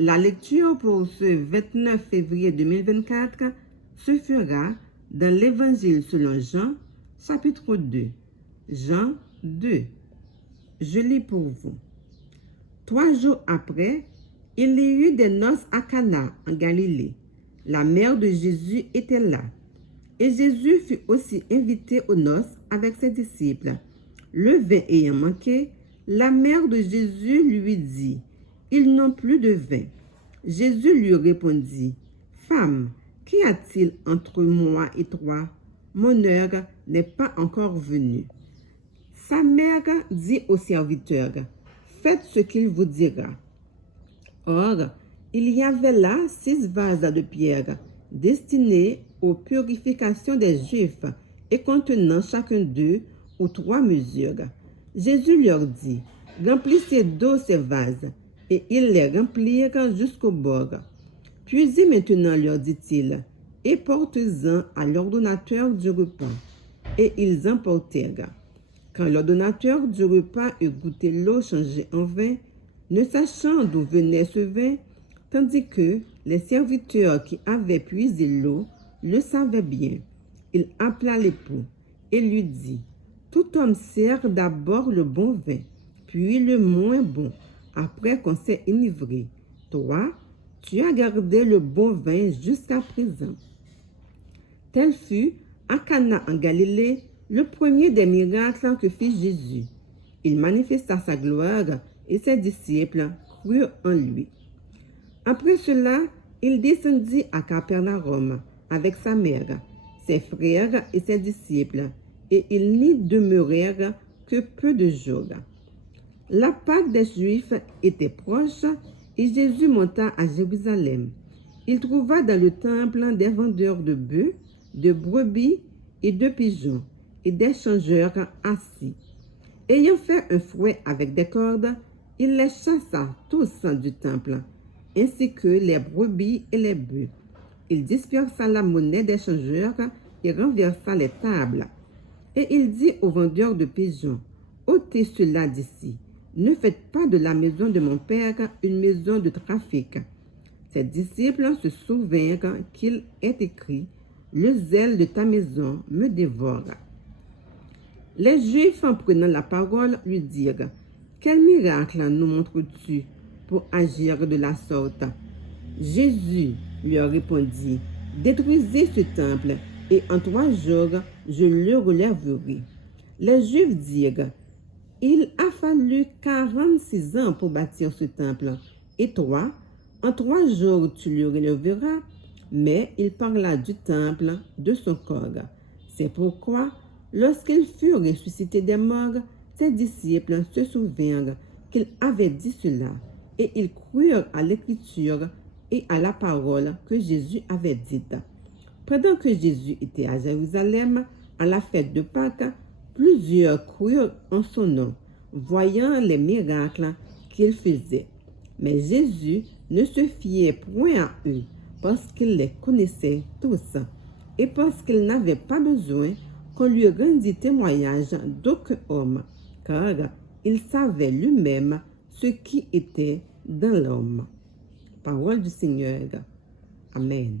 La lecture pour ce 29 février 2024 se fera dans l'Évangile selon Jean, chapitre 2. Jean 2. Je lis pour vous. 3 jours après, il y eut des noces à Cana, en Galilée. La mère de Jésus était là. Et Jésus fut aussi invité aux noces avec ses disciples. Le vin ayant manqué, la mère de Jésus lui dit, « Ils n'ont plus de vin. » Jésus lui répondit, « Femme, qu'y a-t-il entre moi et toi? Mon heure n'est pas encore venue. » Sa mère dit au serviteur, « Faites ce qu'il vous dira. » Or, il y avait là 6 vases de pierre destinés aux purifications des Juifs et contenant chacun d'eux ou 3 mesures. Jésus leur dit, « Remplissez d'eau ces vases. » Et ils les remplirent jusqu'au bord. Puisez maintenant, leur dit-il, et portez-en à l'ordonnateur du repas. Et ils emportèrent. Quand l'ordonnateur du repas eut goûté l'eau changée en vin, ne sachant d'où venait ce vin, tandis que les serviteurs qui avaient puisé l'eau le savaient bien, il appela l'époux et lui dit, « Tout homme sert d'abord le bon vin, puis le moins bon, après qu'on s'est enivré. Toi, tu as gardé le bon vin jusqu'à présent. » Tel fut, à Cana en Galilée, le premier des miracles que fit Jésus. Il manifesta sa gloire et ses disciples crurent en lui. Après cela, il descendit à Capernaum avec sa mère, ses frères et ses disciples, et ils n'y demeurèrent que peu de jours. La Pâque des Juifs était proche et Jésus monta à Jérusalem. Il trouva dans le temple des vendeurs de bœufs, de brebis et de pigeons et des changeurs assis. Ayant fait un fouet avec des cordes, il les chassa tous du temple, ainsi que les brebis et les bœufs. Il dispersa la monnaie des changeurs et renversa les tables. Et il dit aux vendeurs de pigeons, « Ôtez cela d'ici. Ne faites pas de la maison de mon Père une maison de trafic. » Ses disciples se souvinrent qu'il est écrit, « Le zèle de ta maison me dévore. » Les Juifs, en prenant la parole, lui dirent, « Quel miracle nous montres-tu pour agir de la sorte? » Jésus leur répondit, « Détruisez ce temple, et en 3 jours, je le relèverai. » Les Juifs dirent, « Il a fallu 46 ans pour bâtir ce temple, et toi, en 3 jours, tu le relèveras. » Mais il parla du temple, de son corps. C'est pourquoi, lorsqu'il fut ressuscité des morts, ses disciples se souvinrent qu'il avait dit cela, et ils crurent à l'écriture et à la parole que Jésus avait dite. Pendant que Jésus était à Jérusalem, à la fête de Pâques, plusieurs crurent en son nom, voyant les miracles qu'il faisait. Mais Jésus ne se fiait point à eux, parce qu'il les connaissait tous, et parce qu'il n'avait pas besoin qu'on lui rendît témoignage d'aucun homme, car il savait lui-même ce qui était dans l'homme. Parole du Seigneur. Amen.